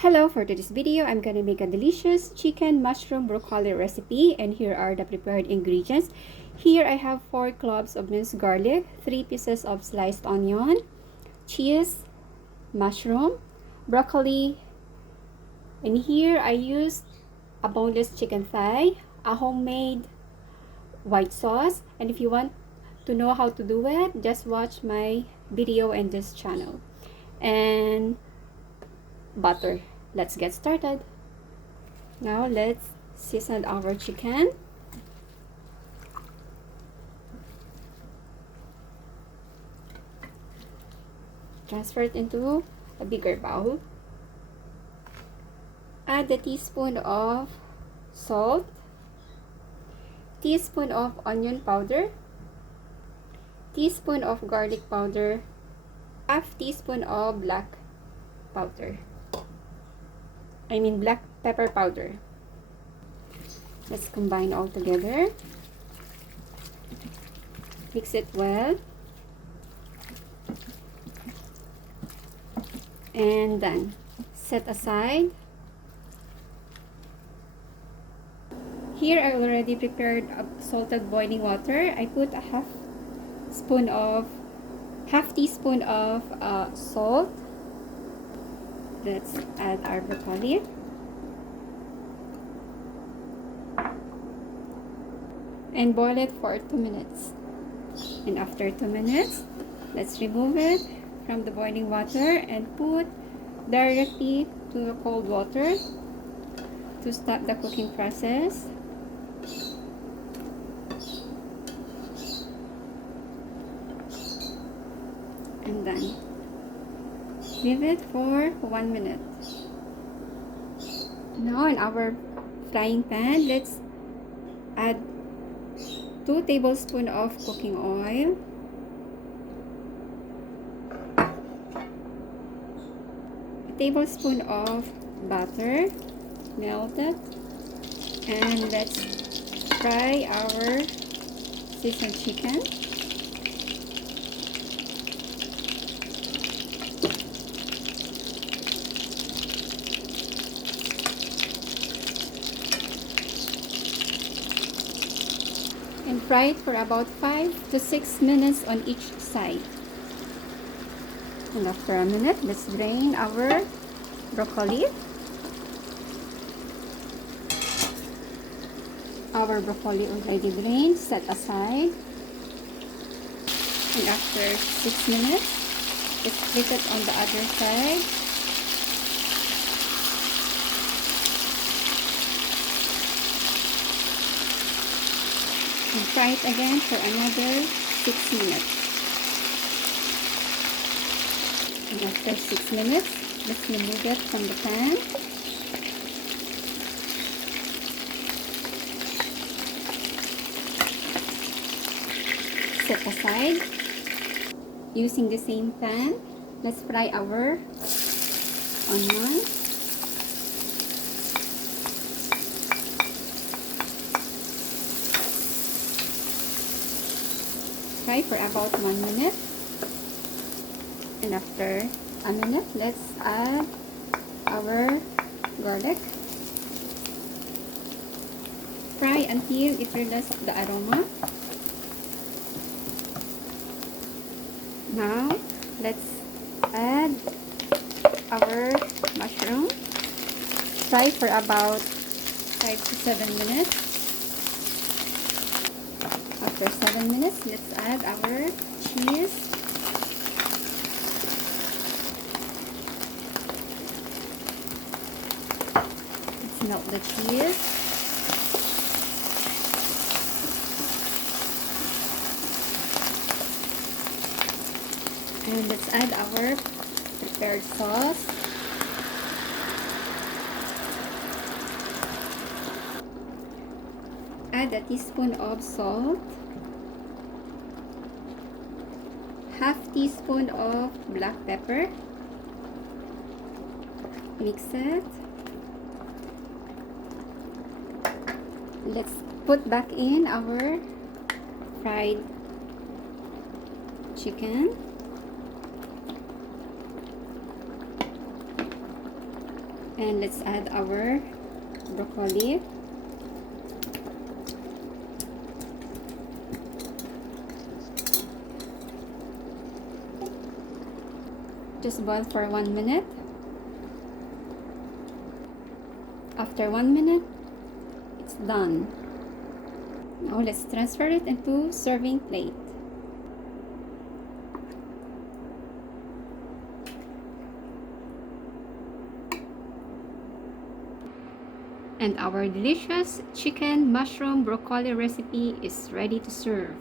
Hello, for today's video, I'm gonna make a delicious chicken mushroom broccoli recipe, and here are the prepared ingredients. Here I have 4 cloves of minced garlic, 3 pieces of sliced onion, cheese, mushroom, broccoli, and here I used a boneless chicken thigh, a homemade white sauce, and if you want to know how to do it, just watch my video in this channel, and butter. Let's get started. Now let's season our chicken. Transfer it into a bigger bowl. Add a teaspoon of salt, teaspoon of onion powder, teaspoon of garlic powder, half teaspoon of black pepper powder. Let's combine all together. Mix it well. And then set aside. Here I already prepared salted boiling water. I put a half teaspoon of salt. Let's add our broccoli. And boil it for 2 minutes. And after 2 minutes, let's remove it from the boiling water and put directly to the cold water to stop the cooking process. And then leave it for 1 minute. Now in our frying pan, let's add 2 tablespoons of cooking oil, a tablespoon of butter melted, and let's fry our seasoned chicken. And fry it for about 5 to 6 minutes on each side. And after a minute, let's drain our broccoli. Our broccoli already drained, set aside. And after 6 minutes, let's flip it on the other side. And fry it again for another 6 minutes. And after 6 minutes, let's remove it from the pan. Set aside. Using the same pan, let's fry our onion. Fry for about 1 minute, and after a minute, let's add our garlic. Fry until it releases the aroma. Now let's add our mushroom. Fry for about 5 to 7 minutes. After 7 minutes, let's add our cheese. Let's melt the cheese. And let's add our prepared sauce. Add a teaspoon of salt, half teaspoon of black pepper. Mix it. Let's put back in our fried chicken. And let's add our broccoli. Just boil for 1 minute. After 1 minute, it's done. Now let's transfer it into serving plate. And our delicious chicken mushroom broccoli recipe is ready to serve.